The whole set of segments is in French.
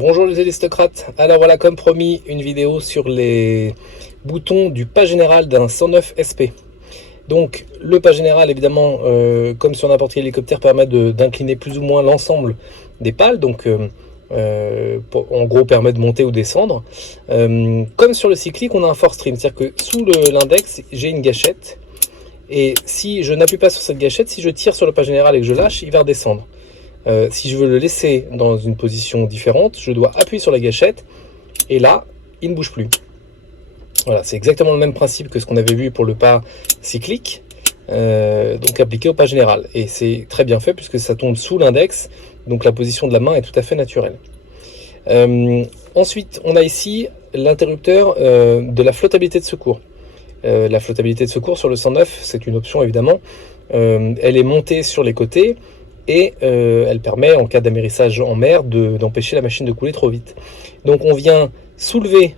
Bonjour les aristocrates, alors voilà comme promis une vidéo sur les boutons du pas général d'un 109 SP. Donc le pas général évidemment comme sur n'importe quel hélicoptère permet d'incliner plus ou moins l'ensemble des pales, donc en gros permet de monter ou descendre. Comme sur le cyclique on a un force trim, c'est-à-dire que sous l'index j'ai une gâchette et si je n'appuie pas sur cette gâchette, si je tire sur le pas général et que je lâche, il va redescendre. Si je veux le laisser dans une position différente, je dois appuyer sur la gâchette et là, il ne bouge plus. Voilà, c'est exactement le même principe que ce qu'on avait vu pour le pas cyclique, donc appliqué au pas général. Et c'est très bien fait puisque ça tombe sous l'index, donc la position de la main est tout à fait naturelle. Ensuite, on a ici l'interrupteur de la flottabilité de secours. La flottabilité de secours sur le 109, c'est une option évidemment. Elle est montée sur les côtés. Et elle permet, en cas d'amérissage en mer, d'empêcher la machine de couler trop vite. Donc on vient soulever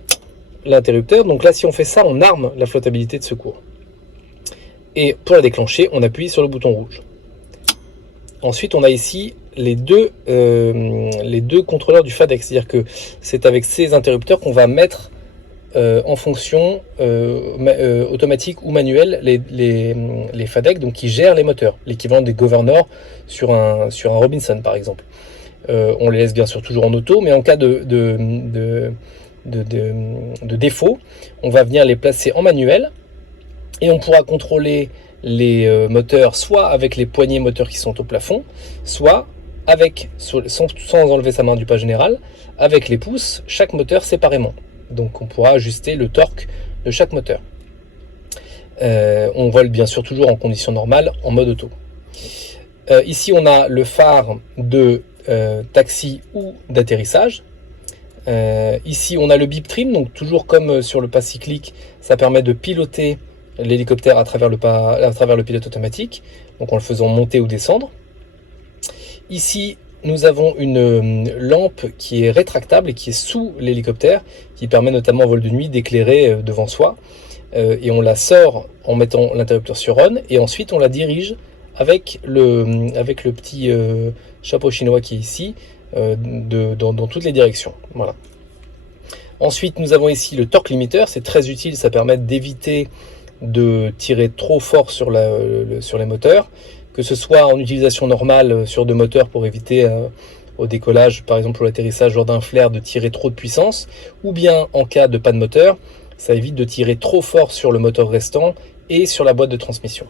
l'interrupteur. Donc là, si on fait ça, on arme la flottabilité de secours. Et pour la déclencher, on appuie sur le bouton rouge. Ensuite, on a ici les deux contrôleurs du FADEC. C'est-à-dire que c'est avec ces interrupteurs qu'on va mettre en fonction automatique ou manuelle les FADEC, donc qui gèrent les moteurs, l'équivalent des governors sur un Robinson par exemple. On les laisse bien sûr toujours en auto, mais en cas de défaut, on va venir les placer en manuel et on pourra contrôler les moteurs soit avec les poignées moteurs qui sont au plafond, soit avec, sans enlever sa main du pas général, avec les pouces, chaque moteur séparément. Donc on pourra ajuster le torque de chaque moteur. On vole bien sûr toujours en conditions normales, en mode auto. Ici on a le phare de taxi ou d'atterrissage. Ici on a le bip trim, donc toujours comme sur le pas cyclique, ça permet de piloter l'hélicoptère à travers le pilote automatique, donc en le faisant monter ou descendre. Ici nous avons une lampe qui est rétractable et qui est sous l'hélicoptère, qui permet notamment en vol de nuit d'éclairer devant soi. Et on la sort en mettant l'interrupteur sur on, et ensuite on la dirige avec le petit chapeau chinois qui est ici, dans toutes les directions. Voilà. Ensuite nous avons ici le torque limiteur, c'est très utile, ça permet d'éviter de tirer trop fort sur les moteurs, que ce soit en utilisation normale sur deux moteurs pour éviter au décollage, par exemple pour l'atterrissage lors d'un flare, de tirer trop de puissance, ou bien en cas de panne moteur, ça évite de tirer trop fort sur le moteur restant et sur la boîte de transmission.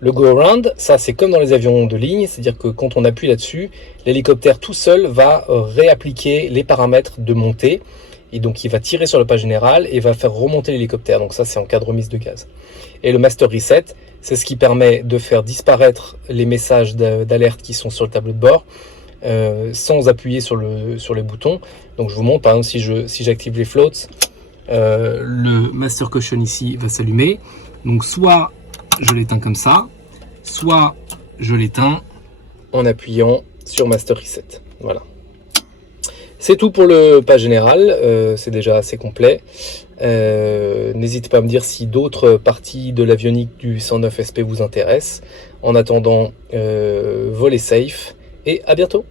Le go-around, ça c'est comme dans les avions de ligne, c'est-à-dire que quand on appuie là-dessus, l'hélicoptère tout seul va réappliquer les paramètres de montée, et donc il va tirer sur le pas général et va faire remonter l'hélicoptère. Donc ça c'est en cas de remise de gaz. Et le master reset, c'est ce qui permet de faire disparaître les messages d'alerte qui sont sur le tableau de bord sans appuyer sur les boutons. Donc je vous montre, par exemple, si j'active les floats, le master caution ici va s'allumer. Donc soit je l'éteins comme ça, soit je l'éteins en appuyant sur master reset. Voilà. C'est tout pour le pas général, c'est déjà assez complet. N'hésitez pas à me dire si d'autres parties de l'avionique du 109 SP vous intéressent. En attendant, volez safe et à bientôt.